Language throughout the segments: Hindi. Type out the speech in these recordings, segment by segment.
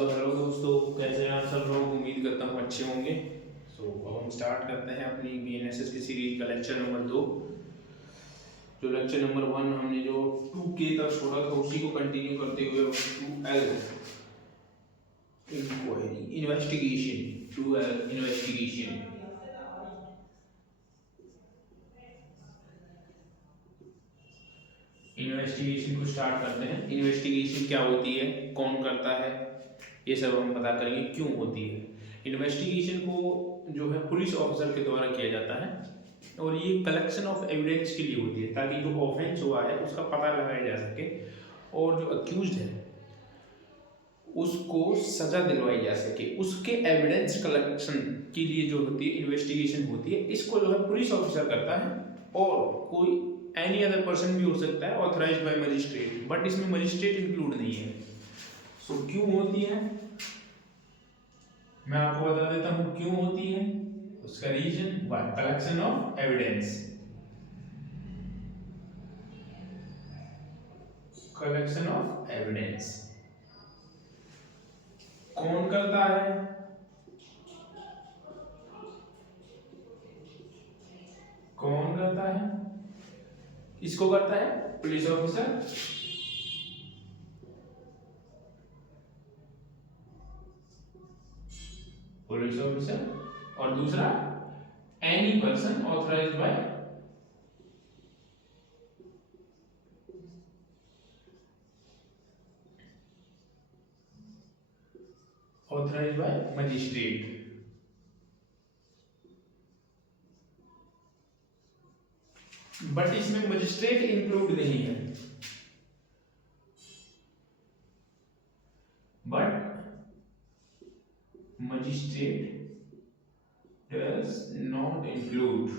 हेलो दोस्तों, कैसे हैं आप सब लोग। उम्मीद करता हूँ अच्छे होंगे। अब हम स्टार्ट करते हैं अपनी BNSS की सीरीज का लेक्चर नंबर 2। जो लेक्चर नंबर 1 हमने जो 2K तक छोड़ा था उसी को कंटिन्यू करते हुए 2L inquiry investigation 2L investigation investigation को स्टार्ट करते हैं। इन्वेस्टिगेशन क्या होती है, कौन करता है, ये सब हम पता करेंगे क्यों होती है। इन्वेस्टिगेशन को जो है पुलिस ऑफिसर के द्वारा किया जाता है और ये कलेक्शन ऑफ एविडेंस के लिए होती है, ताकि जो ऑफेंस हुआ है उसका पता लगाया जा सके और जो अक्यूज्ड है उसको सजा दिलवाई जा सके। उसके एविडेंस कलेक्शन के लिए जो होती है इन्वेस्टिगेशन होती है, इसको जो है पुलिस ऑफिसर करता है और कोई एनी अदर पर्सन भी हो सकता है ऑथराइज्ड बाय मजिस्ट्रेट, बट इसमें मजिस्ट्रेट इंक्लूड नहीं है। क्यों होती है मैं आपको बता देता हूं क्यों होती है। उसका reason collection of evidence, collection of evidence. कौन करता है, कौन करता है, इसको करता है पुलिस ऑफिसर। पुलिस ऑफिसर और दूसरा any person authorised bye magistrate. But इसमें मजिस्ट्रेट इंक्लूड नहीं है, but magistrate does not include,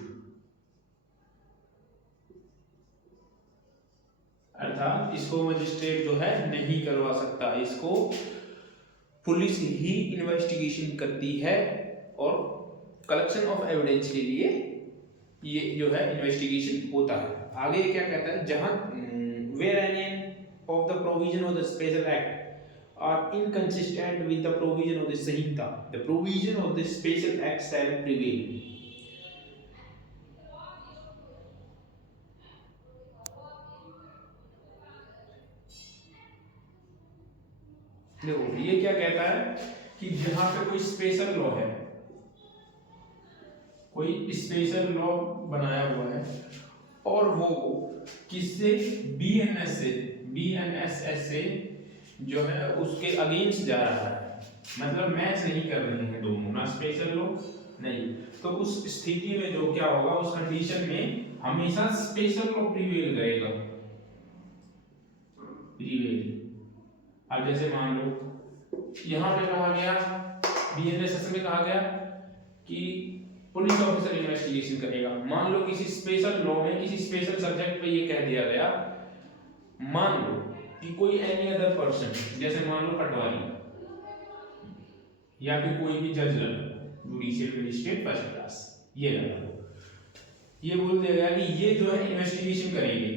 अर्थात इसको मजिस्ट्रेट जो है नहीं करवा सकता, इसको पुलिस ही इन्वेस्टिगेशन करती है और कलेक्शन ऑफ एविडेंस के लिए ये जो है इन्वेस्टिगेशन होता है। आगे क्या कहता है, जहां where any of the provision of the special act are inconsistent with the provision of the Sanhita, the provision of the special act shall prevail. देखो ये क्या कहता है कि जहां पे कोई स्पेशल लॉ है, कोई स्पेशल लॉ बनाया हुआ है और वो किससे BNSS से जो है उसके अगेंस्ट जा रहा है, मतलब मैच नहीं कर रहे हैं दोनों, ना स्पेशल लॉ नहीं, तो उस स्थिति में जो क्या होगा, उस कंडीशन में हमेशा स्पेशल लॉ प्रिवेल करेगा, प्रिवेल। अब जैसे मान लो यहां पे कहा गया, BNSS में कहा गया कि पुलिस ऑफिसर इन्वेस्टिगेशन करेगा। मान लो किसी स्पेशल लॉ में किसी स्पेशल सब्जेक्ट पे ये कह दिया गया, मान लो कि कोई एनी अदर पर्सन, जैसे मान लो पटवारी या फिर कोई भी जज लगा, जुडिशियल मजिस्ट्रेट फर्स्ट क्लास, ये लगा, ये बोल दिया गया कि ये जो है इन्वेस्टिगेशन करेंगे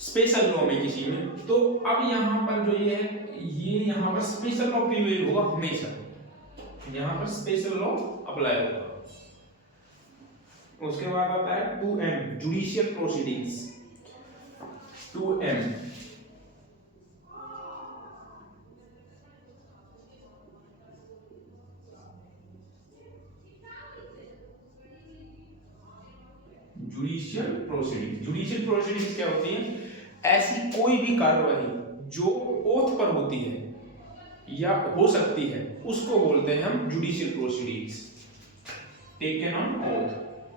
स्पेशल लॉ में किसी में, तो अब यहाँ पर जो ये है, ये यहाँ पर स्पेशल लॉ प्रिवेल होगा हमेशा, यहाँ पर स्पेशल लॉ अप्लाई होगा। उसके बाद आता है 2M judicial proceedings. 2M judicial proceeding. Judicial proceedings क्या होती है, ऐसी कोई भी कार्रवाई जो ओथ पर होती है या हो सकती है उसको बोलते हैं हम judicial proceedings. Taken on oath,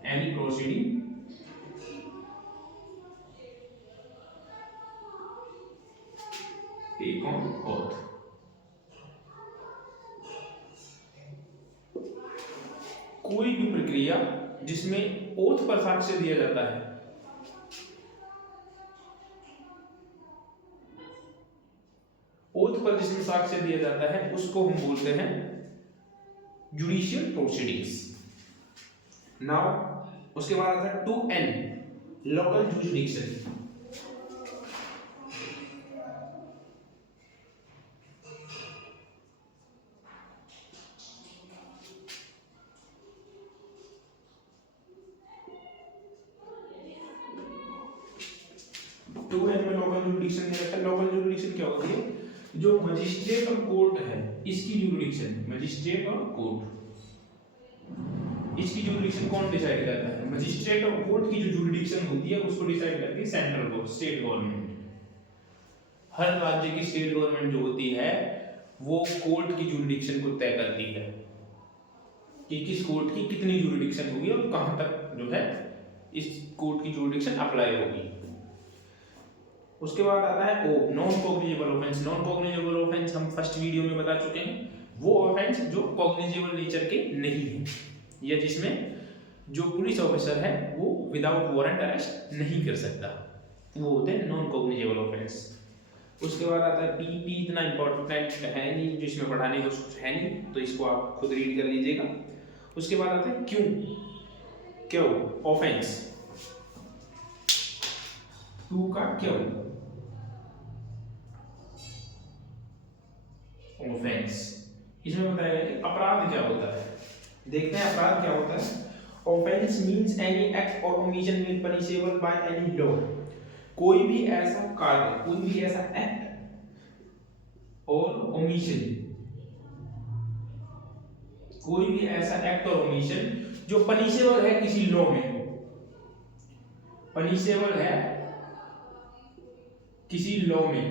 any proceeding take on oath. कोई भी प्रक्रिया जिसमें ओथ पर साक्ष्य दिया जाता है, ओथ पर जिसमें साक्ष्य दिया जाता है उसको हम बोलते हैं जुडिशियल प्रोसीडिंग्स। नाउ उसके बाद आता है 2N लोकल जुरिडिक्शन। 2n में लोकल जुरिडिक्शन में रखा है। लोकल जुरिडिक्शन क्या होती है? जो मजिस्ट्रेट और कोर्ट है इसकी जुरिडिक्शन, मजिस्ट्रेट और कोर्ट इसकी जुरिडिक्शन कौन डिसाइड करता है? मजिस्ट्रेट और कोर्ट की जो जुरिडिक्शन होती है उसको डिसाइड करती है सेंट्रल गवर्नमेंट, स्टेट गवर्नमेंट। हर राज्य की स्टेट गवर्नमेंट जो होती है वो कोर्ट की जुरिडिक्शन को तय करती है कि किस कोर्ट की कितनी जुरिडिक्शन होगी और कहां तक जो है इस कोर्ट की जुरिडिक्शन अप्लाई होगी। उसके बाद आता है ओ, non cognizable offence. Non cognizable offence हम फर्स्ट वीडियो में बता चुके हैं, वो ऑफेंस जो कॉग्निजेबल नेचर के नहीं है या जिसमें जो पुलिस ऑफिसर है वो विदाउट वारंट अरेस्ट नहीं कर सकता, वो होते हैं नॉन कॉग्निजेबल ऑफेंस। उसके बाद आता है पी इतना इंपॉर्टेंट है नहीं, जिसमें पढ़ाने का कुछ है नहीं, तो इसको आप खुद रीड कर लीजिएगा। उसके बाद आता है क्यों ऑफेंस, टू का क्यों ऑफेंस। इसमें बताया गया कि अपराध क्या होता है। देखते हैं अपराध क्या होता है। ऑफेंस मींस एनी एक्ट और omission made punishable by any law. कोई भी ऐसा कार्य, कोई भी ऐसा एक्ट और ओमिशन, कोई भी ऐसा एक्ट और ओमिशन जो पनिशेबल है किसी लॉ में, पनिशेबल है किसी लॉ में,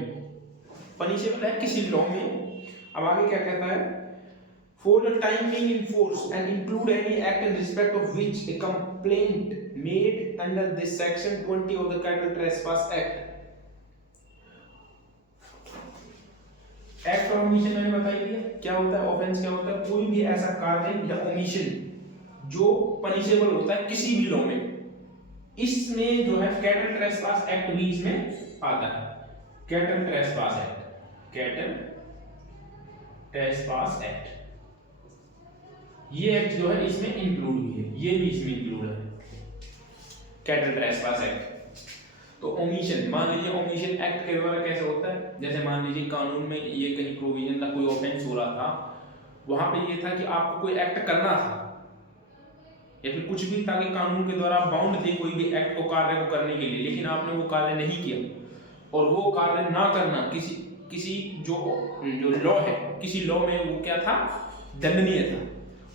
पनिशेबल है किसी लॉ में। अब आगे क्या कहता है, for the time being in force and include any act in respect of which a complaint made under this section 20 of the Cattle Trespass Act। Act और ओमिशन मैंने बता ही दिया क्या होता है। ऑफेंस क्या होता है? कोई भी ऐसा कार्य या ओमिशन जो पनिशेबल होता है किसी भी लॉ में। इसमें जो है कैटल ट्रेसपास एक्ट भी इसमें आता है। Cattle trespass act, cattle trespass act, ये एक्ट जो है इसमें इंक्लूड हुई है, ये भी इसमें इंक्लूड है कैटल ट्रेसपास एक्ट। तो ओमिशन, मान लीजिए ओमिशन एक्ट के द्वारा कैसे होता है, जैसे मान लीजिए कानून में ये कहीं प्रोविजन था, कोई ऑफेंस हो रहा था, वहां पे ये था कि आपको कोई एक्ट करना था या फिर कुछ भी था कि कानून के द्वारा बाउंड थे कोई भी एक्ट को, कार्य को करने के लिए, लेकिन आपने वो कार्य नहीं किया, और वो कार्य ना करना किसी जो लॉ है, किसी लॉ में वो क्या था, दंडनीय था,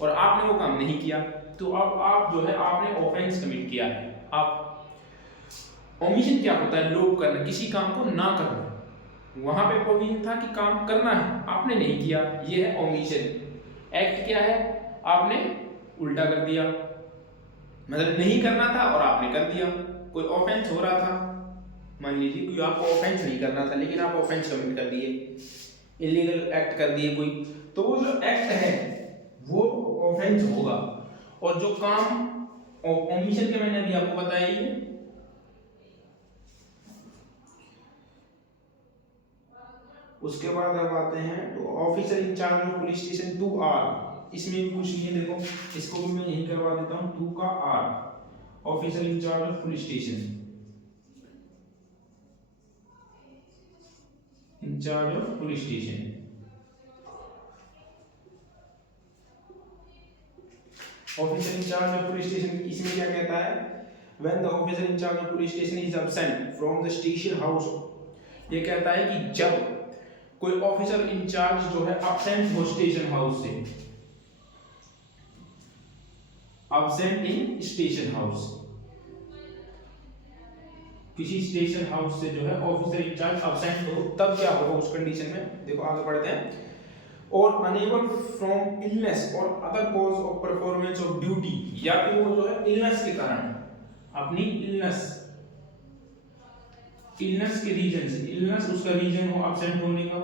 और आपने वो काम नहीं किया, तो अब आप जो है आपने ऑफेंस कमिट किया है। आप ओमिशन क्या होता है? लोप करना, किसी काम को ना करना। वहां पे प्रोविजन था कि काम करना है, आपने नहीं किया, ये है ओमिशन। एक्ट क्या है? आपने उल्टा कर दिया, मतलब नहीं करना था और आपने कर दिया। कोई ऑफेंस हो रहा था, मान लीजिए कोई आपको ऑफेंस नहीं करना था लेकिन आप ऑफेंस कमिट कर दिए, इलीगल एक्ट कर दिए कोई, तो वो जो एक्ट है वो ऑफेंस होगा। और जो काम ओमिशन के मैंने अभी आपको बताया ही है, उसके बाद अब आते हैं तो officer in charge of police station 2R। इसमें भी कुछ नहीं है, देखो इसको भी मैं यही करवा देता हूं, 2 का R, officer in charge of police station, in charge of police station. Officer in charge of police station, इसमें क्या कहता है, when the officer in charge of police station is absent from the station house. ये कहता है कि जब कोई ऑफिसर इंचार्ज जो है एब्सेंट हो स्टेशन हाउस से, एब्सेंट इन स्टेशन हाउस, किसी स्टेशन हाउस से जो है ऑफिसर इंचार्ज एब्सेंट हो, तब क्या होगा उस कंडीशन में, देखो आगे बढ़ते हैं। और अनेबल फ्रॉम इलनेस और other cause of performance of duty, या फिर वो जो है इलनेस के कारण, अपनी इलनेस के रीजन से, इलनेस उसका रीजन हो एब्सेंट होने का,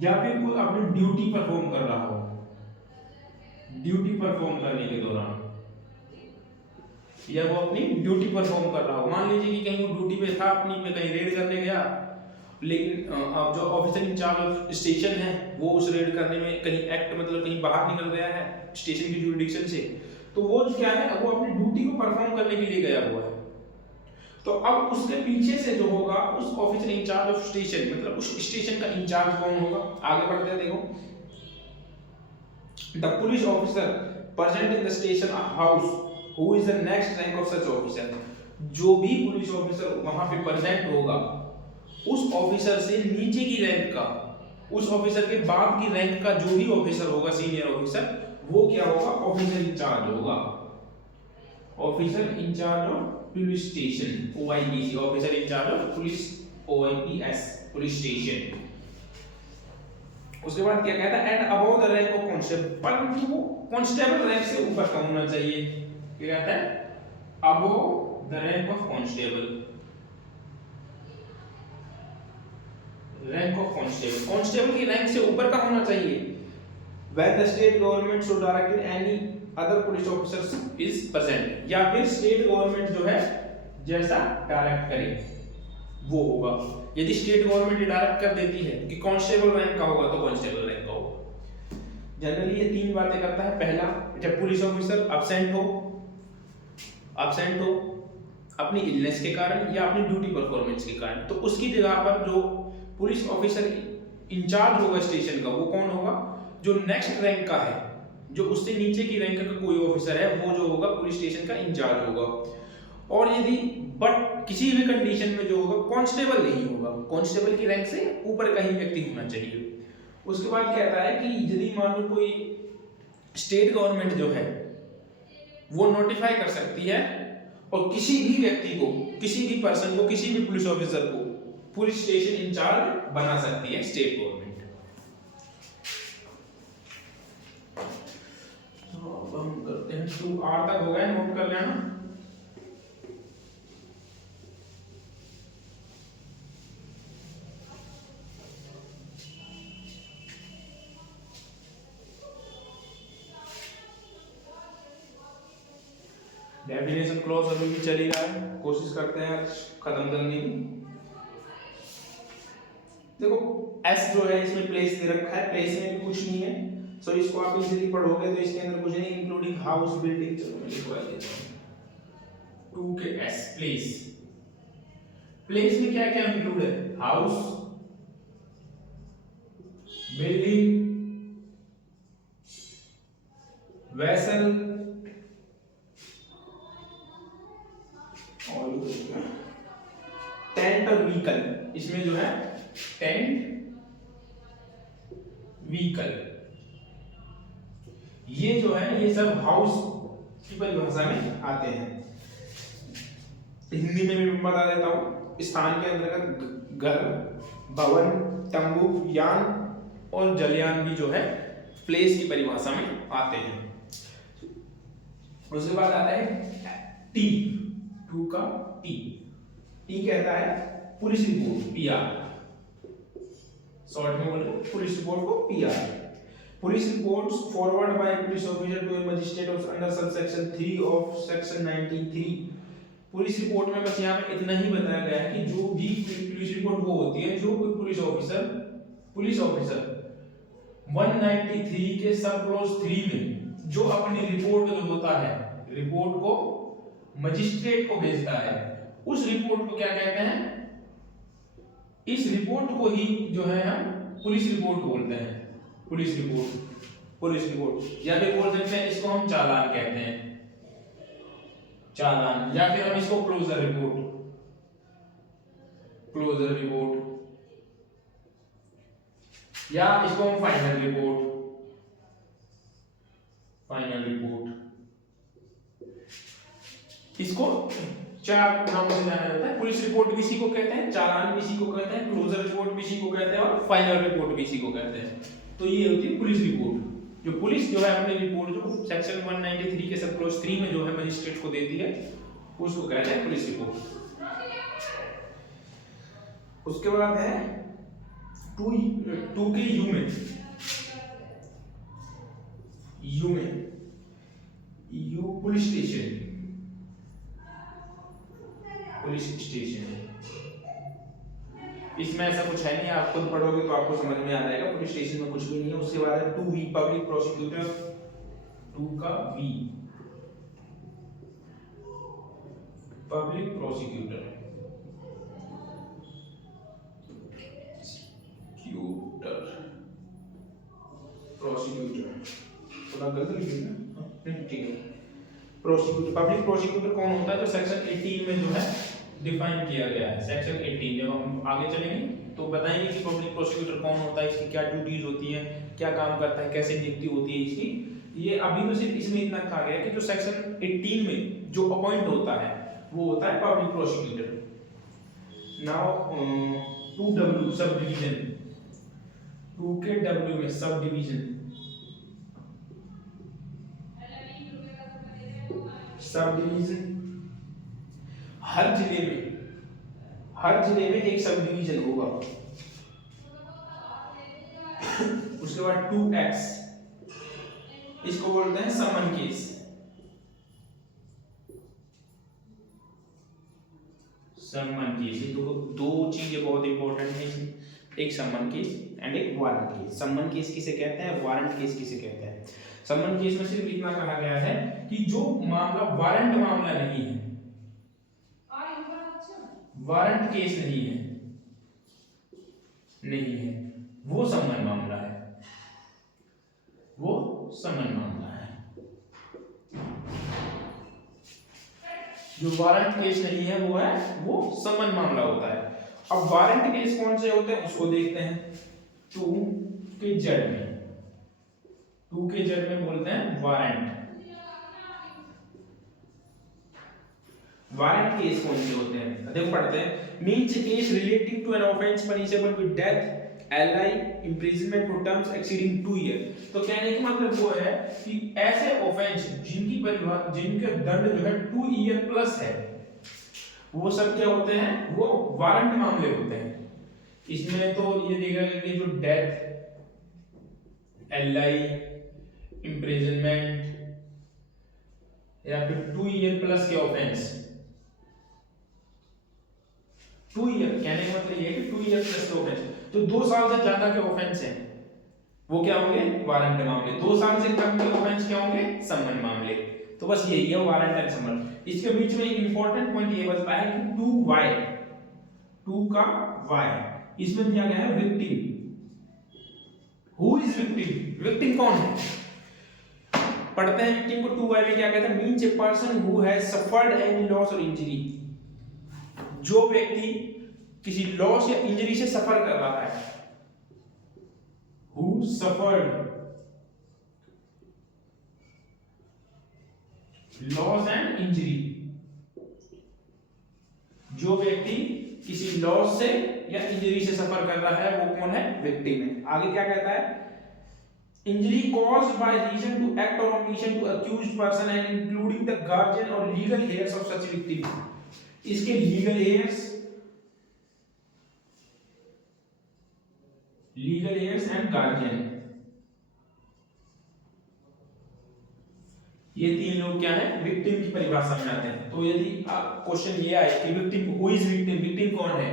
या फिर कोई अपनी ड्यूटी परफॉर्म कर रहा हो, ड्यूटी परफॉर्म करने के दौरान, या वो अपनी ड्यूटी परफॉर्म कर रहा हो। मान लीजिए कि कहीं वो ड्यूटी पे था, अपनी पे कहीं रेड करने गया, लेकिन अब जो ऑफिसर इंचार्ज ऑफ स्टेशन है वो उस रेड करने में कहीं एक्ट मतलब कहीं बाहर निकल गया है स्टेशन की जुरिडिक्शन से, तो वो क्या है, वो अपनी ड्यूटी को परफॉर्म करने के लिए गया हुआ है। तो अब उसके पीछे से जो होगा उस ऑफिसर इंचार्ज ऑफ स्टेशन, मतलब उस स्टेशन का इंचार्ज कौन होगा, आगे बढ़ते हैं देखो। The police officer present in the station house who is the next rank of such officer. जो भी पुलिस ऑफिसर वहां पे प्रेजेंट होगा उस ऑफिसर से नीचे की रैंक का, उस ऑफिसर के बाद की रैंक का जो भी ऑफिसर होगा, सीनियर ऑफिसर, वो क्या होगा, ऑफिसर इंचार्ज होगा। Officer in charge of police station, OIPS, officer in charge of police, OIPS, police station. उसके बाद क्या कहता है, and above the rank of constable, परंतु वो कांस्टेबल रैंक से ऊपर का होना चाहिए। क्या कहता है, above the rank of constable, rank of constable, constable की रैंक से ऊपर का होना चाहिए। When the state government should direct any other police officers is present, या फिर स्टेट गवर्नमेंट जो है जैसा डायरेक्ट करे वो होगा। यदि स्टेट गवर्नमेंट डायरेक्ट कर देती है कि कांस्टेबल रैंक का होगा तो कांस्टेबल रैंक का होगा। जनरली ये तीन बातें करता है। पहला, जब पुलिस ऑफिसर अब्सेंट हो अपनी इलनेस के कारण या अपनी ड्यूटी परफॉर्मेंस के कारण, तो उसकी जगह पर जो पुलिस ऑफिसर इंचार्ज होगा स्टेशन का, वो कौन होगा, जो नेक्स्ट रैंक का है, जो उससे नीचे की रैंक का कोई ऑफिसर है, वो जो होगा पुलिस स्टेशन का इंचार्ज होगा। और यदि बट किसी भी कंडीशन में जो होगा कांस्टेबल नहीं होगा, कांस्टेबल की रैंक से ऊपर का ही व्यक्ति होना चाहिए। उसके बाद कहता है कि यदि मान लो कोई स्टेट गवर्नमेंट जो है वो नोटिफाई कर सकती है और किसी भी व्यक्ति को, किसी भी पर्सन को, किसी भी पुलिस ऑफिसर को पुलिस स्टेशन इंचार्ज बना सकती है स्टेट गवर्नमेंट। तो अब हम करते हैं 2R तक हो गया, नोट कर लेना। डेफिनेशन क्लॉज अभी भी चल ही रहा है, कोशिश करते हैं खत्म करने की। देखो एस जो है इसमें प्लेस दे रखा है, प्लेस में भी कुछ नहीं है, सो इसको आप इजीली पढ़ोगे तो इसके अंदर कुछ नहीं, इंक्लूडिंग हाउस, बिल्डिंग। चलो मैं लिखवा देता हूं 2 के एस, प्लेस। प्लेस में क्या क्या इंक्लूड है, हाउस, बिल्डिंग, वेसल और टेंट और व्हीकल। इसमें जो है टेंट, व्हीकल, ये जो है ये सब हाउस की परिभाषा में आते हैं। हिंदी में भी बता देता हूं, स्थान के अंतर्गत घर, भवन, तंबू, यान और जलयान भी जो है प्लेस की परिभाषा में आते हैं। उसके बाद आता है टी, 2 का टी। टी कहता है पुलिस रिपोर्ट, PR, शॉर्ट में बोले पुलिस रिपोर्ट को PR। Police reports forward by police officer to a magistrate of under subsection 3 of section 93। Police report में बस यहाँ पे इतना ही बताया गया है कि जो भी पुलिस रिपोर्ट वो होती है जो कोई पुलिस ऑफिसर 193 के सब क्लॉज 3 में जो अपनी रिपोर्ट जो होता है, रिपोर्ट को मजिस्ट्रेट को भेजता है, उस रिपोर्ट को क्या कहते हैं, इस रिपोर्ट को ही जो है हम पुलिस रिपोर्ट बोलते हैं। पुलिस रिपोर्ट या फिर बोल सकते हैं इसको हम चालान कहते हैं, चालान, या फिर हम इसको क्लोजर रिपोर्ट, या इसको हम फाइनल रिपोर्ट। इसको 4 नामों से जाना जाता है। पुलिस रिपोर्ट भी इसी को कहते हैं, चालान भी इसी को कहते हैं, क्लोजर रिपोर्ट भी इसी को कहते हैं और फाइनल रिपोर्ट भी इसी को कहते हैं। तो ये होती है पुलिस रिपोर्ट। जो पुलिस जो है अपनी रिपोर्ट जो सेक्शन 193 के सब क्लॉज 3 में जो है मजिस्ट्रेट को देती है, उसको कहते हैं पुलिस रिपोर्ट। उसके बाद है 2 के यू में पुलिस स्टेशन। इसमें ऐसा कुछ है नहीं, आप खुद पढ़ोगे तो आपको समझ में आ जाएगा, पुलिस स्टेशन में कुछ भी नहीं है। उसके बाद है 2V पब्लिक प्रोसिक्यूटर, 2 का V पब्लिक प्रोसिक्यूटर, थोड़ा गलत लिख दिया, ठीक है। प्रोसिक्यूटर, पब्लिक प्रोसिक्यूटर कौन होता है, जो सेक्शन 18 में जो है डिफाइन किया गया है सेक्शन 18। जब हम आगे चलेंगे तो बताएंगे कि पब्लिक प्रोसिक्यूटर कौन होता है, इसकी क्या ड्यूटीज होती हैं, क्या काम करता है, कैसे नियुक्ति होती है इसकी। ये अभी तो सिर्फ इसमें इतना कहा गया है कि जो सेक्शन 18 में जो अपॉइंट होता है वो होता है public prosecutor. Now 2W sub division, 2 के W में सब डिवीजन, सब डिवीजन हर जिले में एक सब डिवीजन होगा। उसके बाद 2X, इसको बोलते हैं समन केस। समन केस, ये दो चीजें बहुत इंपॉर्टेंट हैं इसमें, एक समन केस एंड एक वारंट केस। समन केस किसे कहते हैं, वारंट केस किसे कहते हैं। समन केस में सिर्फ इतना कहा गया है कि जो मामला वारंट मामला नहीं है, वारंट केस नहीं है, वो समन मामला है, वो समन मामला है। जो वारंट केस नहीं है वो समन मामला होता है। अब वारंट केस कौन से होते हैं उसको देखते हैं। 2 के जेड में, 2 के जेड में बोलते हैं वारंट। वारंट केस कौन से होते हैं देखो पढ़ते हैं। Means case relating to an offence punishable with death, LI, imprisonment for terms exceeding 2 years। तो कहने का मतलब वो है कि ऐसे ऑफेंस जिनके दंड जो है 2 ईयर प्लस है, वो सब क्या होते हैं, वो वारंट मामले होते हैं। इसमें तो ये देखा गया कि जो डेथ, LI, imprisonment या फिर 2 ईयर प्लस के ऑफेंस, 2 ईयर कहने का मतलब ये है कि 2 ईयर प्लस के ऑफेंस, तो 2 साल से ज्यादा के ऑफेंस हैं वो क्या होंगे, वारंट मामले। 2 साल से कम के ऑफेंस क्या होंगे, समन मामले। तो बस यही है वारंट एंड समन। इसके बीच में एक इंपॉर्टेंट पॉइंट ये बता है कि 2Y, 2 का Y, इसमें दिया गया है victim. Who is victim, victim कौन है, पढ़ते हैं विक्टिम को। 2Y में क्या कहता है, means a person who has suffered any loss और इंजरी। जो व्यक्ति किसी लॉस या इंजरी से सफर कर रहा है, who suffered loss and injury, जो व्यक्ति किसी लॉस से या इंजरी से सफर कर रहा है वो कौन है, विक्टिम है। आगे क्या कहता है, injury caused by reason to act or omission to accused person and including the guardian or legal heirs of such victim। इसके लीगल heirs एंड गार्जियन, ये 3 लोग क्या है, विक्टिम की परिभाषा में आते हैं। तो यदि क्वेश्चन ये आए कि victim, who is victim, victim कौन है,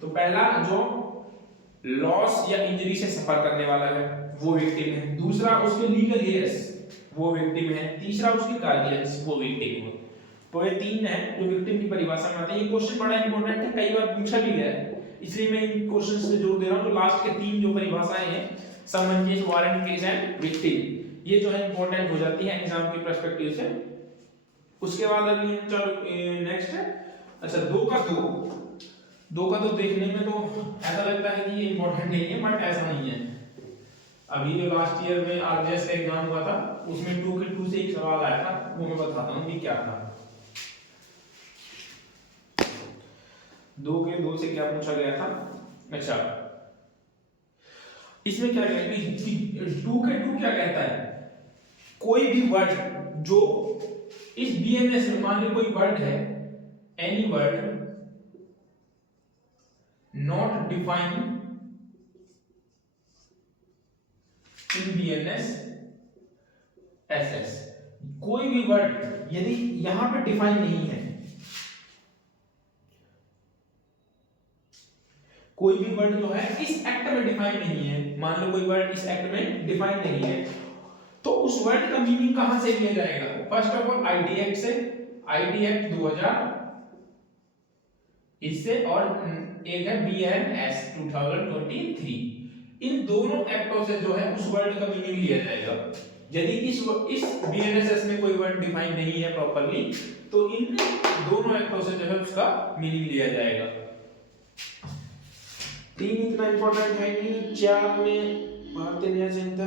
तो पहला जो लॉस या इंजरी से सफर करने वाला है वो विक्टिम है, दूसरा उसके लीगल हेयर्स वो विक्टिम है, तीसरा उसके गार्डियंस वो विक्टिम है। तो ये 3 है जो विक्टिम की परिभाषा में आते हैं। ये क्वेश्चन बड़ा इंपॉर्टेंट है, कई बार पूछा भी गया है, इसलिए मैं इन क्वेश्चंस पे जोर दे रहा हूं। तो लास्ट के 3 जो परिभाषाएं हैं, summon case, warrant case and victim, ये जो है इंपॉर्टेंट हो जाती है एग्जाम के पर्सपेक्टिव से। उसके बाद अभी हम चलो नेक्स्ट है, अच्छा 2 का 2 देखने में तो ऐसा लगता है कि ये इंपॉर्टेंट नहीं है, बट ऐसा नहीं है। अभी जो लास्ट ईयर में आरजेएस का एग्जाम हुआ था उसमें 2 के 2 से एक सवाल आया था, वो मैं बताता हूं कि क्या था। 2 के 2 से क्या पूछा गया था, अच्छा इसमें क्या कहता है कि 2 के 2 क्या कहता है, कोई भी वर्ड जो इस बीएनएस में, मान लो कोई वर्ड है, any word not defined in BNS SS, कोई भी वर्ड यदि यहां पे डिफाइन नहीं है, कोई भी वर्ड जो है इस एक्ट में डिफाइन नहीं है, मान लो कोई वर्ड इस एक्ट में डिफाइन नहीं है, तो उस वर्ड का मीनिंग कहां से लिया जाएगा। First of all IT act से, आईटी एक्ट 2000 इससे, और एक है बीएनएस 2023, इन दोनों एक्टों से जो है उस वर्ड का मीनिंग लिया जाएगा। यदि इस बीएनएसएस में कोई वर्ड डिफाइन नहीं है प्रॉपर्ली, तो इन दोनों एक्टों से जो है उसका मीनिंग लिया जाएगा। 3 इतना इंपॉर्टेंट है नहीं। 4 में Bharatiya Nyaya Sanhita,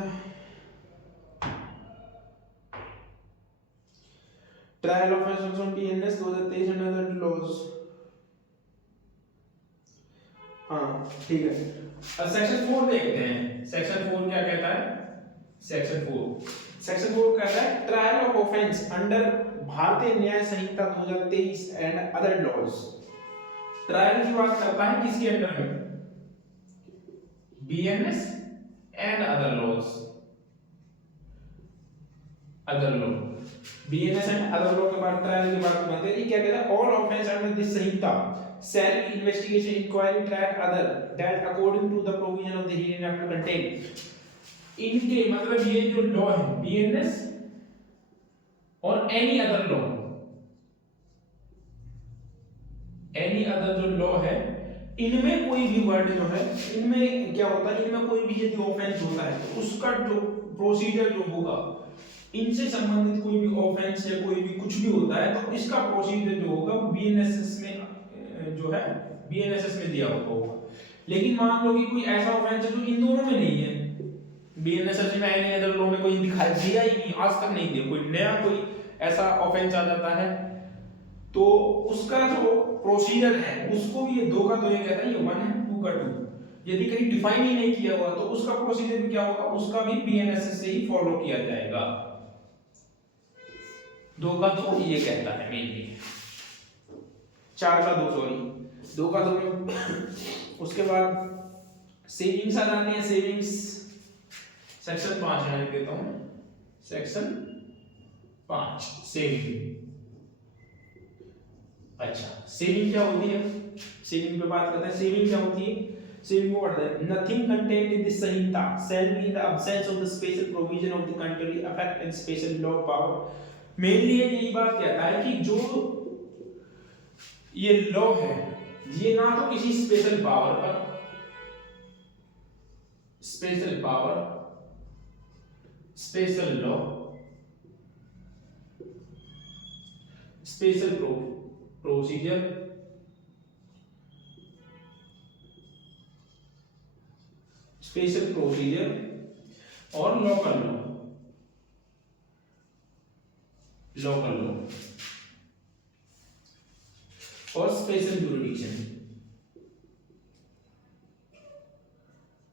trial of on BNS 2023 and other laws. हाँ ठीक है। सेक्शन 4 देखते हैं। सेक्शन 4 क्या कहता है? सेक्शन 4 कहता है trial of offence under Bharatiya Nyaya Sanhita 2023 and other laws. Trial की बात करता है किसके अंडर में? BNS and other laws. Other law, BNS and other law के बाद ट्रायल की बात करते हैं। ये क्या कहता है? All offence under this Samhita shall investigation inquiry trial other that according to the provision of the hereafter contained। इनके मतलब ये जो लॉ है बीएनएस और any other law, any other जो लॉ है, इनमें कोई भी वर्ड जो है, इनमें क्या होता है, इनमें कोई भी यदि ऑफेंस होता है तो उसका जो प्रोसीजर जो होगा, इनसे संबंधित कोई भी ऑफेंस या कोई भी कुछ भी होता है तो इसका प्रोसीजर जो होगा बीएनएसएस में जो है बीएनएसएस में दिया होगा। लेकिन मान लो कि कोई ऐसा ऑफेंस है जो इन दोनों में नहीं है, बीएनएसएस में एनी अदर लॉ में कोई दिखाई दिया ही नहीं, आज तक नहीं दिया, कोई नया कोई ऐसा ऑफेंस आ जाता है तो उसका जो प्रोसीजर है उसको भी ये 2 का 2 ये कहता है, ये 1 है 2 का 2। यदि कहीं डिफाइन ही नहीं किया हुआ तो उसका प्रोसीजर भी क्या होगा, उसका भी बीएनएसएस से ही फॉलो किया जाएगा। 2 का 2 ये कहता है मेनली, 4 का 2 सॉरी 2 का 2 में। उसके बाद सेविंग्स आ जाती है। सेविंग्स सेक्शन 5 में लिख देता हूं, सेक्शन 5 सेविंग। अच्छा सेविंग क्या होती है? सेविंग पे बात करते हैं। सेविंग क्या होती है? सेविंग वर्ड है nothing contained in this Samhita shall be in the absence of the special provision of the country affect and special law power. Mainly यही बात कहता है कि जो ये लॉ है ये ना तो किसी स्पेशल पावर पर, special power, special law, special procedure, special procedure और लोकल लॉ, लोकल लॉ और स्पेशल ज्यूरिडिक्शन,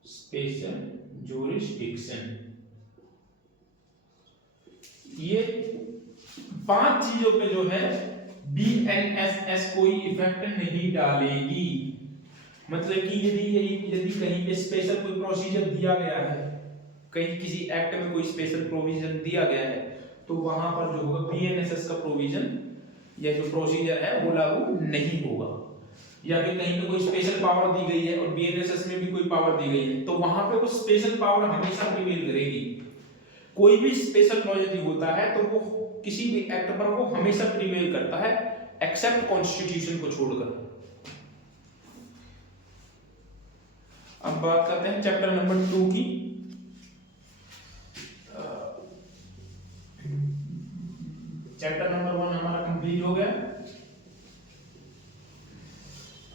स्पेशल ज्यूरिडिक्शन। ये 5 चीजों पे जो है बीएनएसएस कोई इफेक्ट नहीं डालेगी। मतलब कि यदि कहीं पे स्पेशल कोई प्रोसीजर दिया गया है, कहीं किसी एक्ट में कोई स्पेशल प्रोविजन दिया गया है तो वहां पर जो होगा बीएनएसएस का प्रोविजन या जो प्रोसीजर है वो लागू नहीं होगा। या फिर कहीं पे कोई स्पेशल पावर दी गई है और बीएनएसएस में भी कोई पावर दी गई है तो वहां पे वो स्पेशल पावर हमेशा प्रिवेल करेगी। कोई भी स्पेशल लॉ यदि होता है तो वो किसी भी एक्ट पर वो हमेशा प्रिवेल करता है एक्सेप्ट कॉन्स्टिट्यूशन को छोड़कर। अब बात करते हैं चैप्टर नंबर 2 की। चैप्टर नंबर 1 हमारा कंप्लीट हो गया।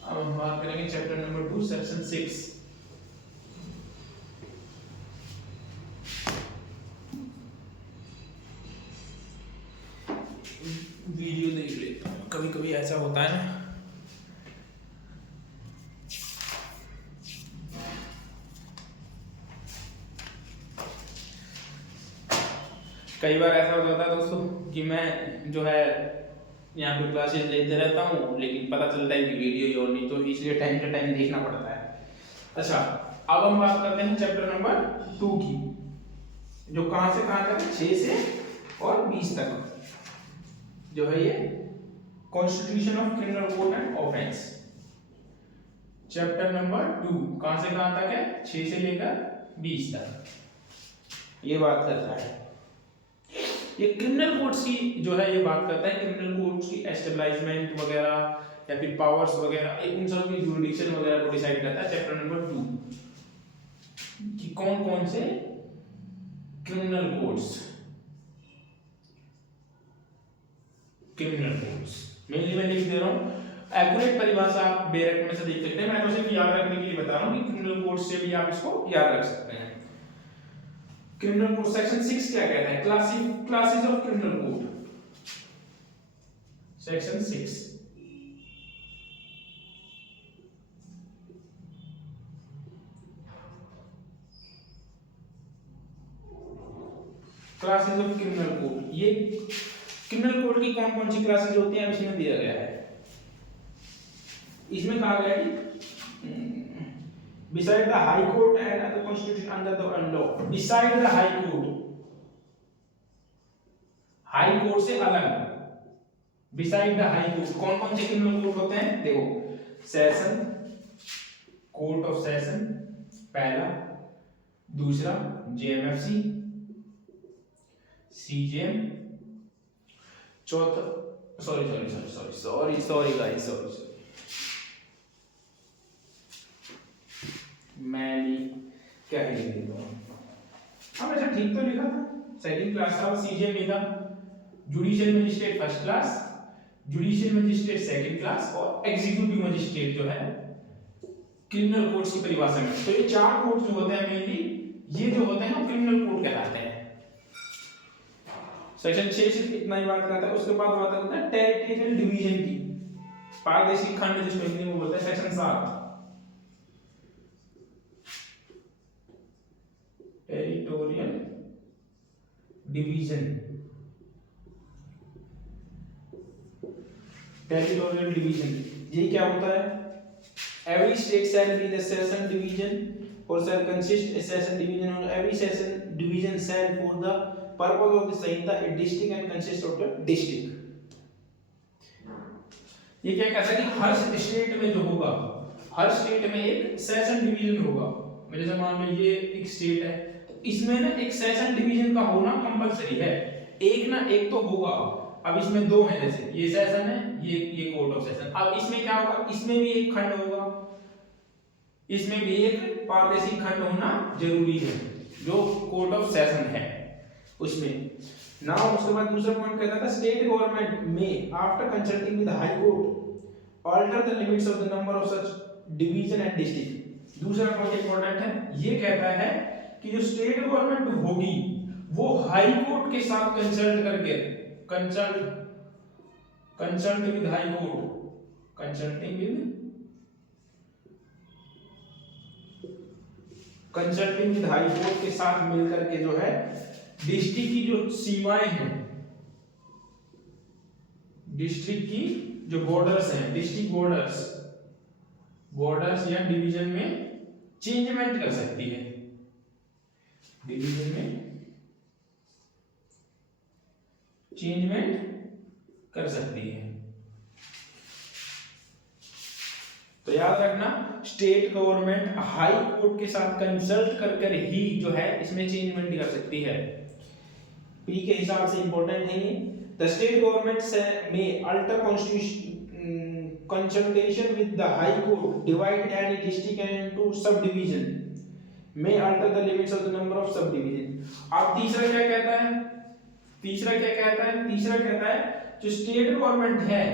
अब हम बात करेंगे चैप्टर नंबर 2 सेक्शन 6। वीडियो देख लेता हूँ, कभी कभी ऐसा होता है ना। कई बार ऐसा हो जाता है दोस्तों कि मैं जो है यहाँ पे क्लासेस लेते रहता हूँ लेकिन पता चलता है कि वीडियो ही और नहीं, तो इसलिए टाइम टू टाइम देखना पड़ता है। अच्छा अब हम बात करते हैं चैप्टर नंबर 2 की, जो कहां से कहां तक है, 6 से और 20 तक जो है ये constitution of criminal code and offence. Chapter number 2 कहां से कहां तक है, 6 से लेकर 20 तक ये बात करता है। ये क्रिमिनल कोड्स की जो है ये बात करता है क्रिमिनल कोड्स की एस्टेब्लिशमेंट वगैरह या फिर पावर्स वगैरह, उन सब की ज्यूरिडिक्शन वगैरह को डिसाइड करता है चैप्टर नंबर 2 कि कौन कौन से क्रिमिनल क्रिमिनल कोड्स। मेनली मैं लिख दे रहा हूँ, एक्यूरेट परिभाषा आप बेरक में से देख सकते हैं, मैं तो सिर्फ याद रखने के लिए बता रहा हूँ कि क्रिमिनल कोड से भी आप इसको याद रख सकते हैं। क्रिमिनल कोड सेक्शन 6 क्या कहता है? Classes of criminal code, section 6 classes of criminal code. ये क्रिमिनल कोड की कौन कौन सी क्लासेस होती हैं इसमें दिया गया है। इसमें कहा गया है कि beside the high court and other constitution under the law, beside the high court, high court से अलग, beside the high court कौन कौन से क्रिमिनल कोड होते हैं? देखो, सेशन, कोर्ट ऑफ सेशन पहला, दूसरा जेएमएफसी, सीजेएम, चौथा, सॉरी गाइस, मैं भी क्या ही लिख देता हूँ। हाँ वैसे ठीक तो लिखा था, सेकंड क्लास था, सीजेएम भी था, judicial magistrate first class, judicial magistrate second class और एग्जीक्यूटिव मजिस्ट्रेट जो है क्रिमिनल कोड्स की परिभाषा में। तो ये चार कोड जो होते हैं मेनली, ये जो होते हैं क्रिमिनल कोड कहलाते हैं। सेक्शन 6 से इतना ही बात करता है। उसके बाद बात करता है टेरिटोरियल डिवीजन की, पारदेशिक खंड जिसको हिंदी में बोलते हैं, section 7 territorial division. Territorial division ये क्या होता है? Every state shall be the session division or shall consist a session division, or every session division shall for the purpose of the Sanhita a district and consist of the district। ये क्या कहता है कि हर स्टेट में जो होगा, हर स्टेट में एक सेशन डिवीजन होगा। जैसे मान लो ये एक स्टेट है, तो इसमें ना एक सेशन डिवीजन का होना कंपलसरी है, एक ना एक तो होगा। अब इसमें दो हैं, जैसे ये सेशन है, ये कोर्ट ऑफ सेशन। अब इसमें क्या होगा? इसमें भी एक खंड होगा, इसमें भी एक पारदेशिक खंड होना जरूरी है जो कोर्ट ऑफ सेशन है उसमें ना। उसके बाद दूसरा पॉइंट कहता था स्टेट गवर्नमेंट में after consulting with high court alter the limits of the number of such division and district. दूसरा पॉइंट इंपॉर्टेंट है, ये कहता है कि जो स्टेट गवर्नमेंट होगी वो हाई कोर्ट के साथ कंसल्ट करके, consult with high court, consulting with high court के साथ मिलकर के जो है डिस्ट्रिक्ट की जो सीमाएं हैं, डिस्ट्रिक्ट की जो बॉर्डर्स हैं, डिस्ट्रिक्ट बॉर्डर्स या डिवीजन में चेंजमेंट कर सकती है, डिवीजन में चेंजमेंट कर सकती है। तो याद रखना, स्टेट गवर्नमेंट हाई कोर्ट के साथ कंसल्ट कर ही जो है इसमें चेंजमेंट कर सकती है। पी के हिसाब से इंपॉर्टेंट है ये। The state government may alter constitution consultation with the high court divide any district into sub division may alter the limits of the number of sub division. अब तीसरा क्या कहता है? तीसरा कहता है जो स्टेट गवर्नमेंट है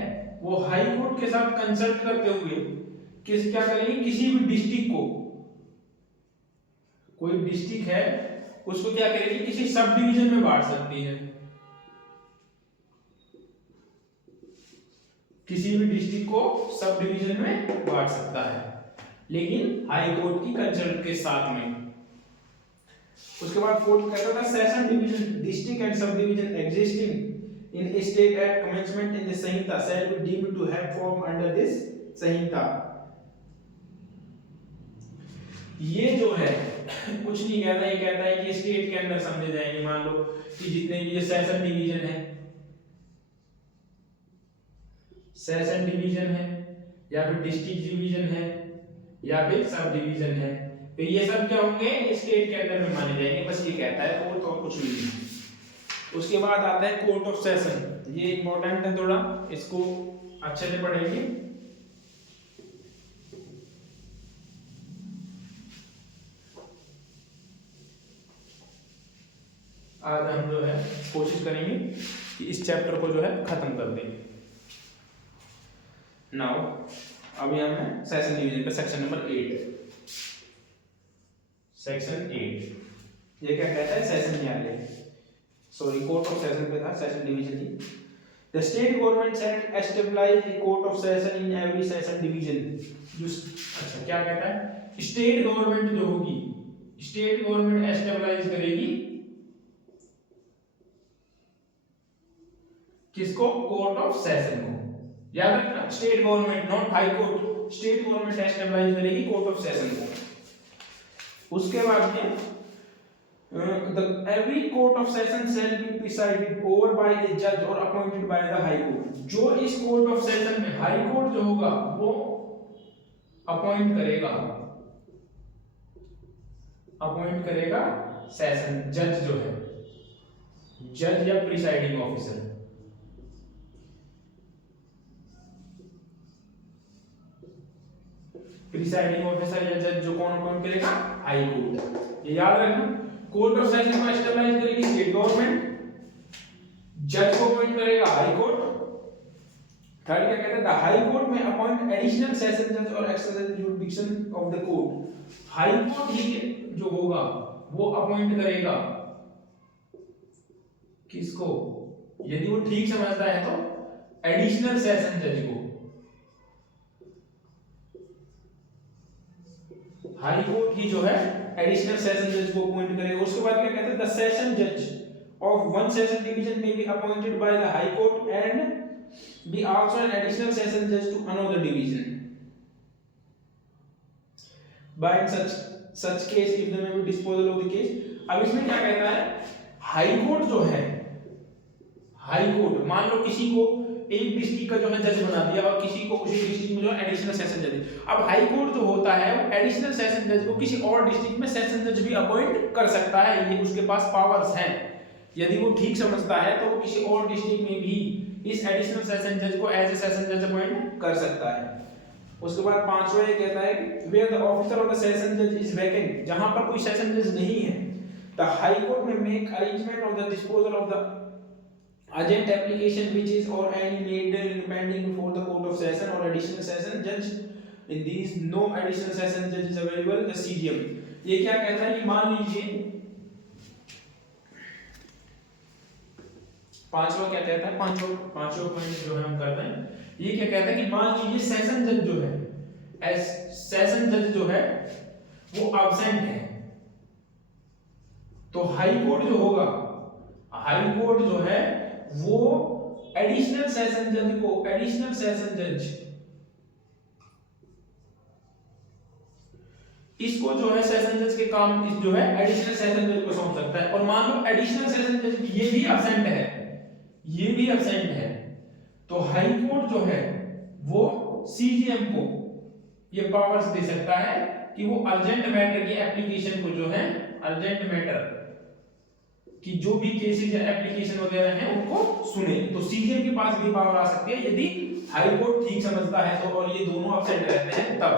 वो हाई कोर्ट के साथ कंसल्ट करते हुए क्या करेंगे, किसी भी डिस्ट्रिक्ट को, कोई डिस्ट्रिक्ट है उसको क्या करेगी, किसी सब डिवीजन में बांट सकती है, किसी भी डिस्ट्रिक्ट को सब डिवीजन में बांट सकता है, लेकिन हाई कोर्ट की कंसल्ट के साथ में। उसके बाद फोर्थ कहता था session division district and sub division existing in state at commencement in the Sanhita shall be deemed to have form under this Sanhita. ये जो है कुछ नहीं कहता, ये कहता है कि स्टेट के अंदर समझे जाएंगे। मान लो कि जितने भी ये सेशन डिवीजन है, सेशन डिवीजन है या फिर डिस्ट्रिक्ट डिवीजन है या फिर सब डिवीजन है, तो ये सब क्या होंगे, स्टेट के अंदर में माने जाएंगे। बस ये कहता है, फोर्थ और कुछ भी नहीं। उसके बाद आता है कोर्ट ऑफ सेशन। ये इंपॉर्टेंट है थोड़ा, इसको अच्छे से पढ़ेंगे। आज हम जो है कोशिश करेंगे कि इस चैप्टर को जो है खत्म कर दें। नाउ अब यहाँ में सेशन डिवीजन पे सेक्शन नंबर 8, सेक्शन 8 ये क्या कहता है, सेशन न्यायालय, सॉरी कोर्ट ऑफ सेशन पे था, session division he. The state government shell establish a court of session in every session division. अच्छा क्या कहता है, स्टेट गवर्नमेंट जो होगी, स्टेट गवर्नमेंट एस्टेब्लिश करेगी किसको, कोर्ट ऑफ सेशन को। याद रखना, state government, not high court, state government establish करेगी कोर्ट ऑफ सेशन को। उसके बाद में every court of session shall be presided over by a judge or appointed by the high court। जो इस कोर्ट ऑफ सेशन में हाई कोर्ट जो होगा वो अपॉइंट करेगा सेशन जज जो है, जज या प्रिसाइडिंग ऑफिसर। प्रिसाइडिंग ऑफिसर या जज जो कौन अपॉइंट करेगा, हाई कोर्ट। ये याद रखना, कोर्ट ऑफ सेशन को एस्टेब्लिश करेगी स्टेट गवर्नमेंट, जज को अपॉइंट करेगा हाई कोर्ट। थर्ड क्या कहता है, the high court may appoint additional session जज और exercise jurisdiction of the court. High court ही जो होगा वो अपॉइंट करेगा किसको, यदि वो ठीक समझता है तो एडिशनल सेशन जज को। हाई कोर्ट ही जो है एडिशनल सेशन जज को अपॉइंट करेगा। उसके बाद क्या कहते हैं, द सेशन जज ऑफ वन सेशन डिवीजन में be appointed by the high court and be also an additional session जज to another division by such case if the may be disposal of the case. अब इसमें क्या कहता है, हाई कोर्ट जो है, हाई कोर्ट मान लो किसी को एक डिस्ट्रिक्ट का जो है जज बना दिया और किसी को उसी डिस्ट्रिक्ट में जो एडिशनल सेशन जज। अब हाई कोर्ट जो होता है वो एडिशनल सेशन जज को किसी और डिस्ट्रिक्ट में सेशन जज भी अपॉइंट कर सकता है, ये उसके पास पावर्स हैं। यदि वो ठीक समझता है तो वो किसी और डिस्ट्रिक्ट में भी इस एडिशनल सेशन जज को एज ए सेशन जज अपॉइंट कर सकता है। उसके बाद पांचवा ये कहता है where the officer of the session जज इज वैकेंट, जहां पर कोई सेशन जज नहीं है, the high court may make arrangement of the disposal of the urgent application which is or any made pending before the court of session or additional session judge। in these no additional session judge is available, the CJM। ये क्या कहता है कि मान लीजिए, पांचवा क्या कहता है, पांचवा पॉइंट जो है हम करते हैं, ये क्या कहता है कि मान लीजिए सेशन जज जो है, सेशन जज जो है वो एब्सेंट है, तो हाई कोर्ट जो होगा, हाई कोर्ट जो है वो एडिशनल सेशन जज को, एडिशनल सेशन जज इसको जो है सेशन जज के काम इस जो है एडिशनल सेशन जज को सौंप सकता है। और मान लो एडिशनल सेशन जज ये भी एब्सेंट है, ये भी एब्सेंट है, तो हाई कोर्ट जो है वो सीजीएम को ये पावर्स दे सकता है कि वो अर्जेंट मैटर की एप्लीकेशन को जो है, अर्जेंट मैटर कि जो भी केसेस या एप्लीकेशन वगैरह हैं उनको सुने। तो सीजीएम के पास भी पावर आ सकती है यदि हाई कोर्ट ठीक समझता है तो, और ये दोनों एब्सेंट रहते हैं तब।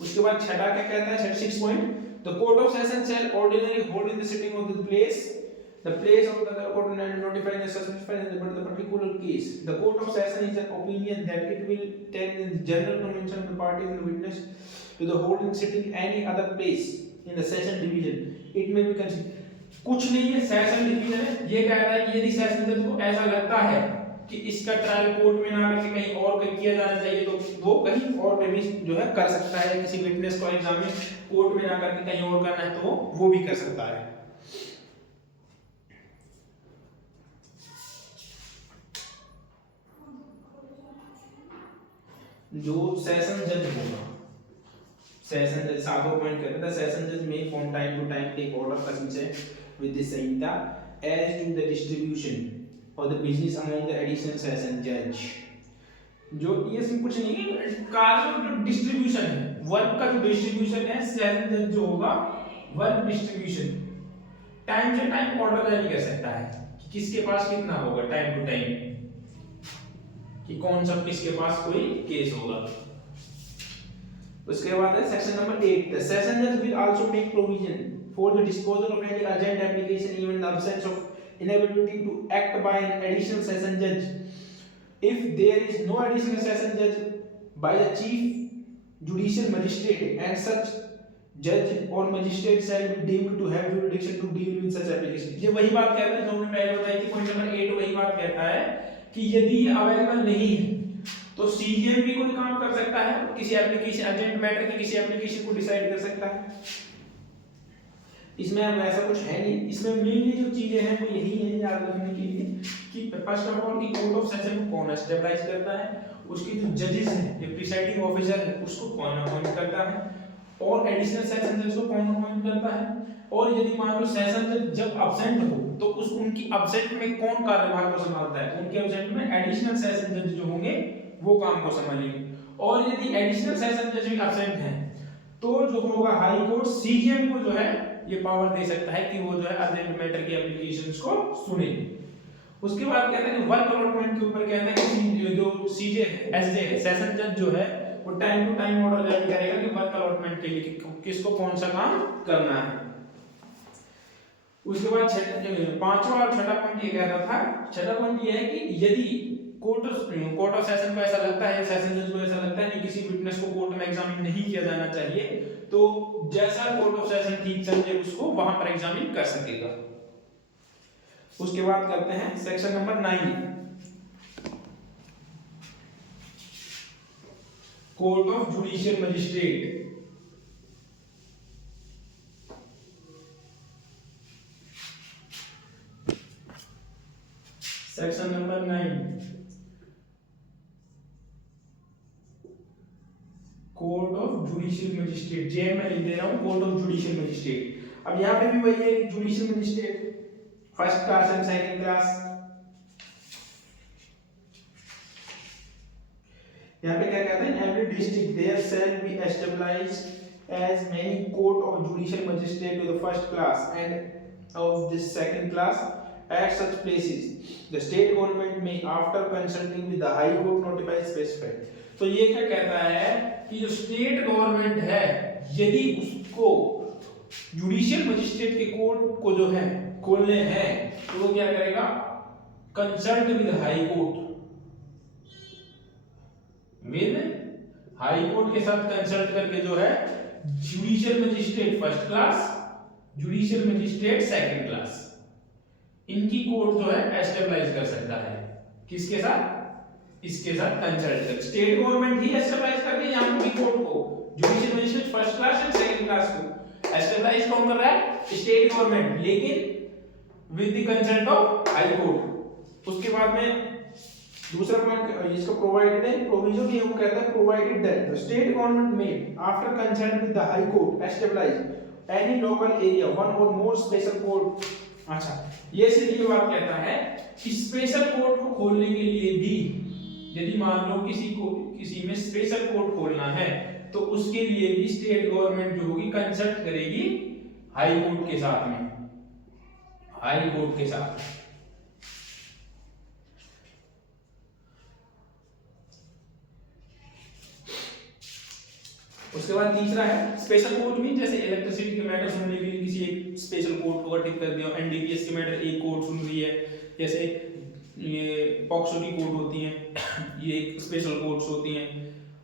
उसके बाद छठा क्या कहता है, 6 point, the court of session shall ordinary hold in the sitting of the place of the court and notifying the suspect in the particular case। The court of session is an opinion that it will tend in the general convention of the parties and witness to the holding sitting any other place in the session division। It may be considered कुछ नहीं है, सेशन डिवीजन है। ये कहता है कि यदि सेशन जज को ऐसा लगता है कि इसका ट्रायल कोर्ट में ना करके कहीं और कहीं किया जाना चाहिए तो वो कहीं और में भी जो है कर सकता है। किसी विटनेस को एग्जामिन कोर्ट में ना करके कहीं और करना है तो वो भी कर सकता है। जो सेशन जज होगा, सेशन जज 7 पॉइंट कहता है, सेशन जज may from time to time take order concern with the Sanhita as to the distribution of the business among the additional session judge। जो ये सब कुछ नहीं है, कार्य का जो डिस्ट्रीब्यूशन है, वर्क का जो डिस्ट्रीब्यूशन है, सेशन जज जो होगा वर्क डिस्ट्रीब्यूशन टाइम से टाइम ऑर्डर जारी कर सकता है कि किसके पास कितना होगा टाइम टू टाइम, कि कौन सा किसके पास कोई केस होगा। उसके बाद है section number 8, the session judge will also make provision for the disposal of any urgent application even in the absence of inability to act by an additional session judge. If there is no additional session judge by the chief judicial magistrate, and such judge or magistrate shall be deemed to have jurisdiction to deal with such application. ये वही बात कहता है जो हमने पहले बताई थी, पॉइंट नंबर 8 वही बात कहता है कि यदि अवेलेबल नहीं है तो सीजीएम भी कोई काम कर सकता है, किसी एप्लीकेशन अर्जेंट मैटर की किसी एप्लीकेशन को डिसाइड कर सकता है। इसमें अब ऐसा कुछ है नहीं, इसमें मेनली जो चीजें हैं वो यही है याद रखने के लिए कि फर्स्ट ऑफ ऑल की कोर्ट ऑफ सेशन को कौन एस्टेब्लिश करता है, उसके जो जजेस हैं, जो प्रिसाइडिंग ऑफिसर है उसको कौन अपॉइंट करता है, और एडिशनल सेशन जज को कौन अपॉइंट करता है, और यदि मान लो सेशन जज जब एब्सेंट हो तो उस उनकी एब्सेंट में कौन कार्यभार को संभालता है, उनके एब्सेंट में एडिशनल सेशन जज जो होंगे वो काम को संभालेंगे। और यदि एडिशनल सेशन जज भी एब्सेंट हैं तो जो होगा हाई कोर्ट सीजीएम को जो है ये पावर दे सकता है कि वो जो है अर्जेंट मैटर की एप्लीकेशंस को सुने। उसके बाद कहता है कि वर्क अलॉटमेंट के ऊपर कहता है कि जो सीजे एसजे सेशन जज जो है वो टाइम टू टाइम ऑर्डर जारी करेगा कि वर्क अलॉटमेंट के लिए किसको कौन सा काम करना है। उसके बाद पांचवा और छठा पॉइंट ये कहता था, छठा पॉइंट ये है कि यदि कोर्ट ऑफ सेशन को ऐसा लगता है, सेशन जज को ऐसा लगता है कि किसी विटनेस को कोर्ट में एग्जामिन नहीं किया जाना चाहिए तो जैसा कोर्ट ऑफ सेशन ठीक समझे उसको वहां पर एग्जामिन कर सकेगा। उसके बाद करते हैं section number 9, court of judicial magistrate. Section number 9, court of judicial magistrate. JM में लिख दे रहा हूं कोर्ट ऑफ जुडिशियल मजिस्ट्रेट। अब यहां पे भी वही है judicial magistrate first class and second class. यहां पे क्या कहते हैं, every district there shall be established as many court of judicial magistrate to the first class and of this second class at such places the state government may after consulting with the high court notify specified। तो ये क्या कहता है कि जो स्टेट गवर्नमेंट है यदि उसको जुडिशियल मजिस्ट्रेट के कोर्ट को जो है खोलने हैं तो वो क्या करेगा, consult with high court, with high court के साथ कंसल्ट करके जो है judicial magistrate first class, judicial magistrate second class, इनकी कोर्ट जो है एस्टेब्लिश कर सकता है। किसके साथ, इसके साथ कंसल्ट कर, स्टेट गवर्नमेंट ही एस्टेब्लिश कर रही है यहां की कोर्ट को, judicial magistrate first class and second class को एस्टेब्लिश कौन कर रहा है, स्टेट गवर्नमेंट, लेकिन with the consult of high court. उसके बाद में दूसरा पॉइंट इसका प्रोवाइडेड है, प्रोविजन ये वो कहता है provided that the state government में after consult with the high court establish any local area one or more special court. अच्छा, ये सिर्फ ये बात कहता है कि स्पेशल कोर्ट को खोलने के लिए भी यदि मान लो किसी में स्पेशल कोर्ट खोलना है तो उसके लिए भी स्टेट गवर्नमेंट जो होगी कंसल्ट करेगी हाई कोर्ट के साथ में, हाई कोर्ट के साथ। उसके बाद तीसरा है स्पेशल कोर्ट में, जैसे इलेक्ट्रिसिटी के मैटर सुनने के लिए किसी एक स्पेशल कोर्ट को गठित कर दिया, एनडीपीएस के मैटर एक कोर्ट सुन रही है, जैसे ये पॉक्सो की कोर्ट होती हैं, ये एक स्पेशल कोर्ट्स होती हैं,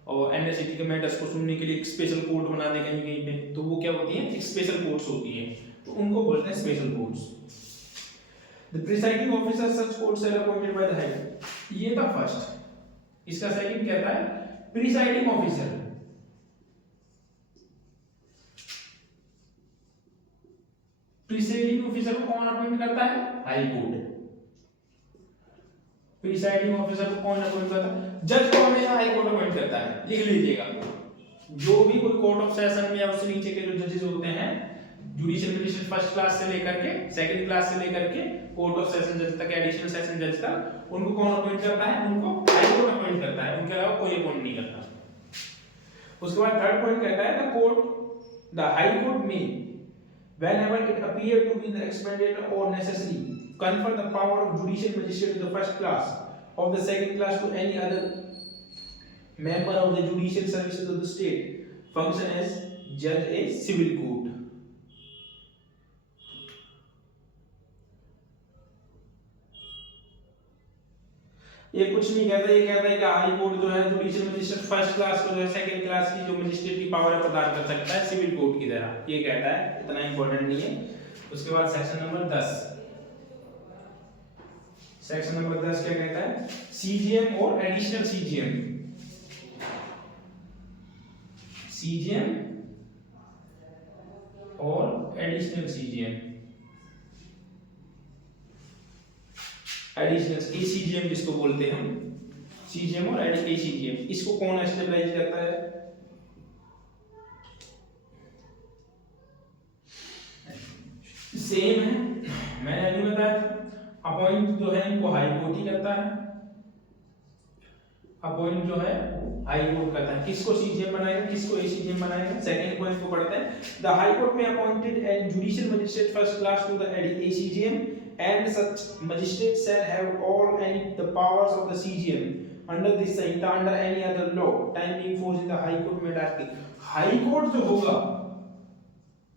और एनएससीटी के मैटर्स को सुनने के लिए एक स्पेशल कोर्ट बना दे कहीं कहीं पे, तो वो क्या होती हैं, एक स्पेशल कोर्ट्स होती हैं, तो उनको बोलते हैं special courts. The presiding officer such courts are appointed by the high court, ये था फर्स्ट। इसका सेकंड कहता है प्रिसाइडिंग ऑफिसर, प्रिसाइडिंग ऑफिसर को कौन अपॉइंट करता है, हाई कोर्ट। प्रिसाइडिंग ऑफिसर को कौन अपॉइंट करता है, जज को हमेशा हाई कोर्ट अपॉइंट करता है, लिख लीजिएगा। जो भी कोई कोर्ट ऑफ सेशन में या उससे नीचे के जो जजेस होते हैं, जुडिशियल मजिस्ट्रेट फर्स्ट क्लास से लेकर के सेकंड क्लास से लेकर के कोर्ट ऑफ सेशन जज तक, एडिशनल सेशन जज तक, उनको कौन अपॉइंट करता है, उनको हाई कोर्ट अपॉइंट करता है, उनके अलावा कोई अपॉइंट नहीं करता। उसके बाद थर्ड पॉइंट कहता है the court the high court में whenever it appear to be the expedient or necessary confer the power of judicial magistrate to the first class of the second class to any other member of the judicial services of the state function as judge a civil court। ये कुछ नहीं कहता, ये कहता है कि हाई कोर्ट जो है जुडिशियल मजिस्ट्रेट फर्स्ट क्लास को जो है सेकंड क्लास की जो मजिस्ट्रेट की पावर है प्रदान कर सकता है सिविल कोर्ट की तरह, ये कहता है, इतना इंपॉर्टेंट नहीं है। उसके बाद सेक्शन नंबर 10, सेक्शन नंबर 10 क्या कहता है, सीजीएम और एडिशनल सीजीएम, सीजीएम और एडिशनल सीजीएम, एडिशनल एसीजीएम जिसको बोलते हैं हम, सीजीएम और एसीजीएम, इसको कौन एस्टेब्लिश करता है, सेम है, मैंने अभी बताया अपॉइंट जो है इनको हाई कोर्ट ही करता है, अपॉइंट जो है हाई कोर्ट करता है, किसको सीजीएम बनाएगा किसको एसीजीएम बनाएगा, सेकंड पॉइंट को पढ़ते हैं। The high court may appointed and judicial magistrate first class to the ACGM and such magistrate shall have all and the powers of the CGM under this Samhita under any other law time being forced in the high court में डालती। हाई कोर्ट जो होगा,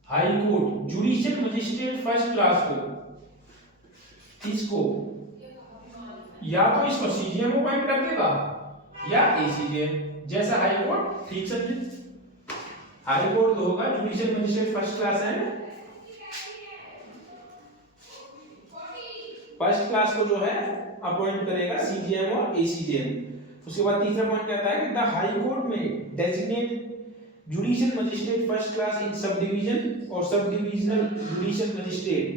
high court judicial magistrate first class को इसको या तो इसको सीजीएम अपॉइंट कर देगा या एसीजीएम, जैसा हाई कोर्ट, ठीक समझे। हाई कोर्ट जो होगा judicial magistrate first class and first class को जो है अपॉइंट करेगा सीजीएम और एसीजीएम। उसके बाद तीसरा पॉइंट कहता है कि the high court may designate judicial magistrate first class in sub division or sub divisional judicial magistrate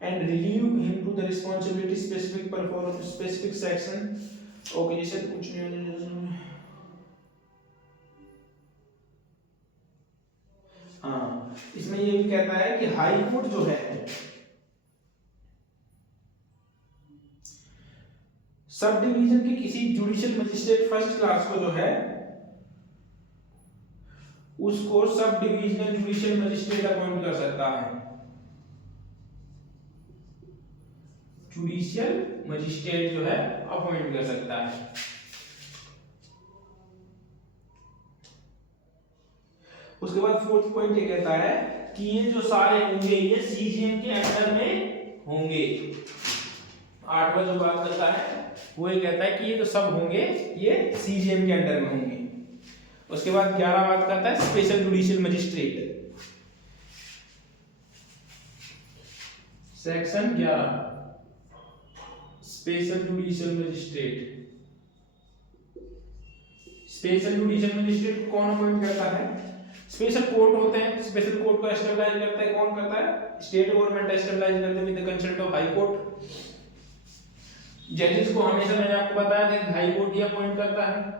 and relieve him to the responsibility specific perform specific section. Okay, जैसे कुछ हाँ, इसमें ये भी कहता है कि हाई कोर्ट जो है सब डिवीजन के किसी जुडिशियल मजिस्ट्रेट फर्स्ट क्लास को जो है उसको सब डिविजनल जुडिशियल मजिस्ट्रेट अपॉइंट कर सकता है, जुडिशियल मजिस्ट्रेट जो है अपॉइंट कर सकता है। उसके बाद फोर्थ पॉइंट ये कहता है कि ये जो सारे होंगे ये सीजीएम के अंडर में होंगे। आठवां जो बात करता है वो ये कहता है कि ये जो सब होंगे ये सीजीएम के अंडर में होंगे। उसके बाद 11 बात करता है special judicial magistrate, section 11 special judicial magistrate. Special judicial magistrate कौन अपॉइंट करता है, स्पेशल कोर्ट होते हैं, स्पेशल कोर्ट को एस्टेब्लिश करता है कौन करता है, स्टेट गवर्नमेंट एस्टेब्लिश करते हैं with the consent of high court. जजेस को हमेशा मैंने आपको बताया था कि हाई कोर्ट ही अपॉइंट करता है।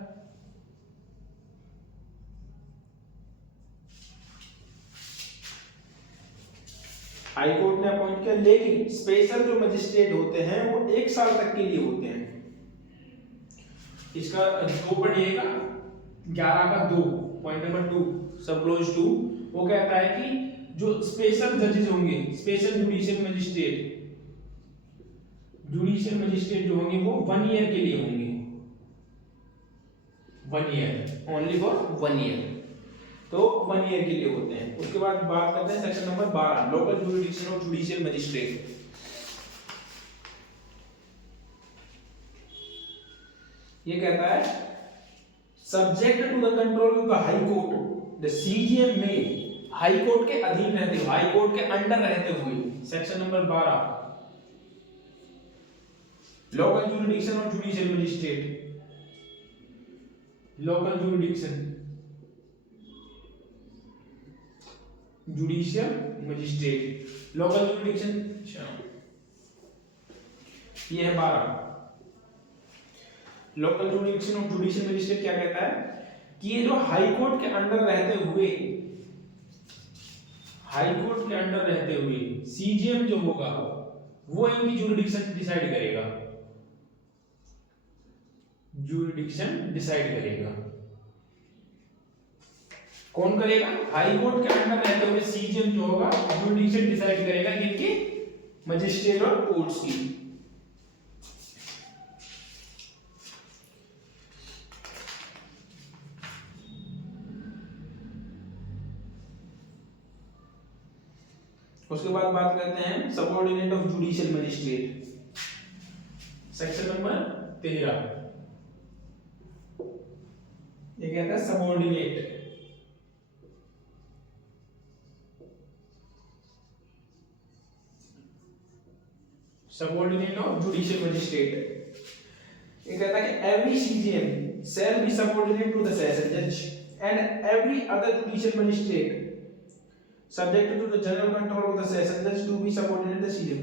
हाई कोर्ट ने अपॉइंट किया, लेकिन स्पेशल जो मजिस्ट्रेट होते हैं वो 1 साल तक के लिए होते हैं। इसका 2 पढ़िएगा, 11 का 2 पॉइंट नंबर 2 सब क्लोज 2 वो कहता है कि जो स्पेशल जजेस होंगे, special judicial magistrate, judicial magistrate जो होंगे वो 1 ईयर के लिए होंगे, 1 ईयर, ओनली फॉर 1 ईयर, तो 1 ईयर के लिए होते हैं। उसके बाद बात करते हैं section number 12 local jurisdiction of judicial magistrate. ये कहता है subject to the control of the high court the CGM में हाई कोर्ट के अधीन रहते हुए, हाई कोर्ट के अंडर रहते हुए, section number 12 local jurisdiction of judicial magistrate, local jurisdiction judicial magistrate, local jurisdiction ये है 12। Local jurisdiction of judicial magistrate क्या कहता है कि ये जो हाई कोर्ट के अंडर रहते हुए, हाई कोर्ट के अंडर रहते हुए सीजीएम जो होगा वो इनकी जुरिडिक्शन डिसाइड करेगा, जुरिडिक्शन डिसाइड करेगा। कौन करेगा, हाई कोर्ट के अंडर रहते हुए सीजीएम जो होगा जुरिडिक्शन डिसाइड करेगा किनकी, मजिस्ट्रेट और कोर्ट्स की। उसके बाद बात करते हैं subordinate of judicial magistrate. Section number 13 ये कहता है subordinate. Subordinate of judicial magistrate. ये कहता है कि every CGM shall be subordinate to the session जज and every other judicial magistrate subject to the general control of the session जज to be subordinate the CGM.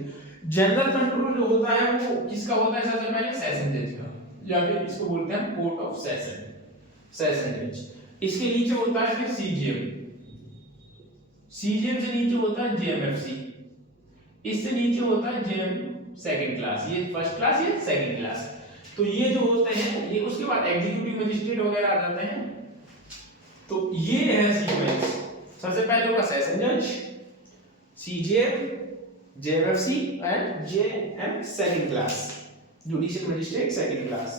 General control जो होता है वो किसका होता है? सबसे पहले सेशन जज का, या फिर इसको बोलते हैं कोर्ट ऑफ सेशन, सेशन जज। इसके नीचे होता है फिर सीजीएम, सीजीएम से नीचे होता है जेएमएफसी, इससे नीचे होता है जेएम सेकंड क्लास, ये फर्स्ट क्लास, ये सेकंड क्लास। तो ये जो होते हैं ये उसके बाद एग्जीक्यूटिव मजिस्ट्रेट वगैरह आ जाते हैं। तो ये है सीक्वेंस। सबसे पहले होगा सेशन जज, CGM, JMFC and JM second class, judicial magistrate second class.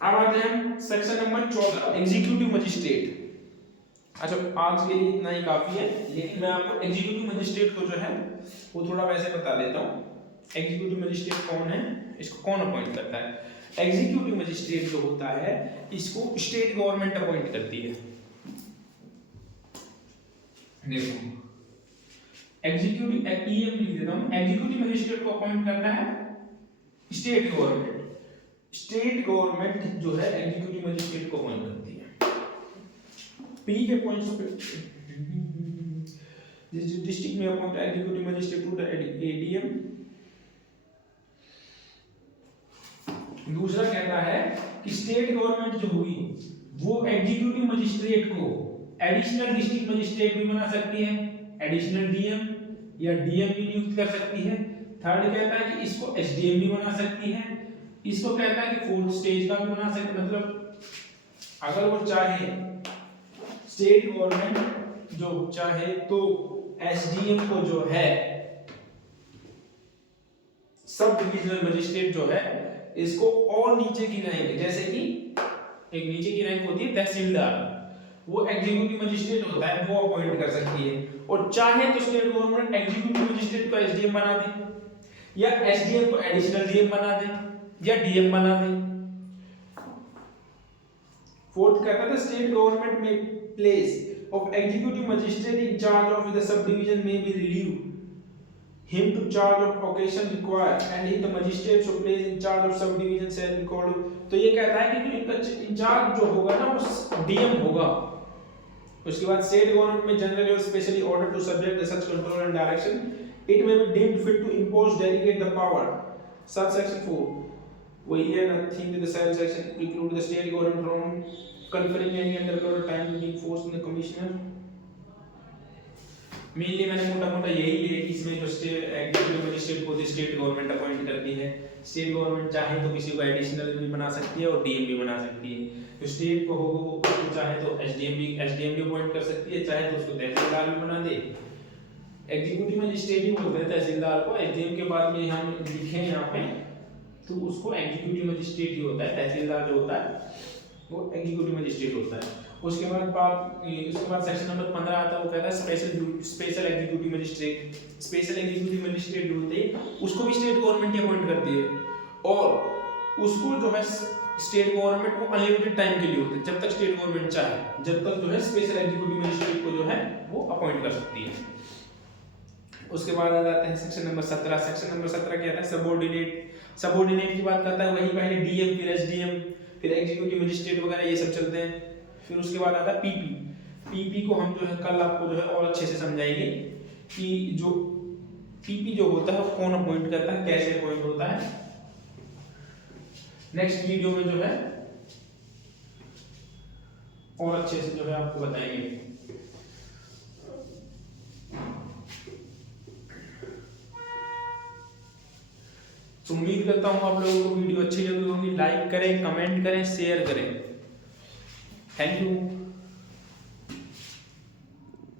अब आते हैं सेक्शन नंबर 14 एग्जीक्यूटिव मजिस्ट्रेट। अच्छा, आज के लिए इतना ही काफी है, लेकिन मैं आपको एग्जीक्यूटिव मजिस्ट्रेट को जो है वो थोड़ा वैसे बता देता हूँ। एग्जीक्यूटिव मजिस्ट्रेट कौन है, इसको कौन अपॉइंट करता है? एग्जीक्यूटिव मजिस्ट्रेट जो होता है इसको स्टेट गवर्नमेंट अपॉइंट करती है। देखो एग्जीक्यूटिव ईएम लिख देता हूँ, एग्जीक्यूटिव मजिस्ट्रेट को अपॉइंट करता है स्टेट गवर्नमेंट। स्टेट गवर्नमेंट जो है एग्जीक्यूटिव मजिस्ट्रेट को अपॉइंट करती है। पी के पॉइंट्स पे district may appoint executive magistrate to the ADM. दूसरा कहता है कि स्टेट गवर्नमेंट जो हुई वो एग्जीक्यूटिव मजिस्ट्रेट को एडिशनल डिस्ट्रिक्ट मजिस्ट्रेट भी बना सकती है, एडिशनल डीएम या डीएम भी नियुक्त कर सकती है। थर्ड कहता है कि इसको एसडीएम भी बना सकती है। इसको कहता है कि फोर्थ स्टेज का भी बना सकती है, मतलब अगर वो चाहे स्टेट गवर्नमेंट जो चाहे तो एसडीएम को जो है सब डिविजनल मजिस्ट्रेट जो है इसको और नीचे की रैंक, जैसे कि एक नीचे की रैंक होती है तहसीलदार, वो एग्जीक्यूटिव मजिस्ट्रेट होता है, वो अपॉइंट कर सकती है। और चाहे तो स्टेट गवर्नमेंट एग्जीक्यूटिव मजिस्ट्रेट को एसडीएम बना दे या एसडीएम को एडिशनल डीएम बना दे या डीएम बना दे। फोर्थ कहता है स्टेट गवर्नमेंट में place of executive magistrate in charge of the subdivision may be relieved him to charge of occasion required and if the magistrate so placed in charge of subdivision shall be called। तो ये कहता है कि इनका इंचार्ज जो होगा ना वो डीएम होगा। उसके बाद स्टेट गवर्नमेंट में जनरली और specially order to subject the such control and direction it may be deemed fit to impose delegate the power. Subsection 4 वही है, नथिंग द सेल section preclude the state government from conferring any under time to be enforced in the commissioner। Mainly मैंने मोटा-मोटा यही लिया कि इसमें जो स्टेट एग्जीक्यूटिव मजिस्ट्रेट को स्टेट गवर्नमेंट अपॉइंट करती है। स्टेट गवर्नमेंट चाहे तो किसी को एडिशनल भी बना सकती है और डीएम भी बना सकती है। तो स्टेट को होगा वो चाहे तो एसडीएम भी अपॉइंट कर सकती है, चाहे तो उसको तहसीलदार भी बना दे। एग्जीक्यूटिव मजिस्ट्रेट ही बोलते हैं तहसीलदार को, एसडीएम के बाद में हम लिखे यहाँ पे तो उसको एग्जीक्यूटिव मजिस्ट्रेट ही होता है। तहसीलदार जो होता है वो एग्जीक्यूटिव मजिस्ट्रेट होता है। उसके बाद सेक्शन नंबर 15 आता है, वो कहता है special executive magistrate. Special executive magistrate जो होते हैं उसको भी स्टेट गवर्नमेंट ही अपॉइंट करती है और उसको जो है स्टेट गवर्नमेंट को अनलिमिटेड टाइम के लिए होते हैं, जब तक स्टेट गवर्नमेंट चाहे, जब तक जो है स्पेशल एग्जीक्यूटिव मजिस्ट्रेट को जो है वो अपॉइंट कर सकती है। उसके बाद आ जाते हैं सेक्शन नंबर 17। सेक्शन नंबर 17 क्या है? सबऑर्डिनेट की बात करता है, वही पहले डीएम फिर एसडीएम फिर एग्जीक्यूटिव मजिस्ट्रेट वगैरह ये सब चलते हैं। फिर उसके बाद आता है पीपी को हम जो है कल आपको जो है और अच्छे से समझाएंगे कि जो पीपी जो होता है वो कौन अपॉइंट करता है, कैसे अपॉइंट होता है। नेक्स्ट वीडियो में जो है और अच्छे से जो है आपको बताएंगे। तो उम्मीद करता हूँ आप लोगों को वीडियो अच्छी लगी होगी। लाइक करें, कमेंट करें, शेयर करें। Thank you.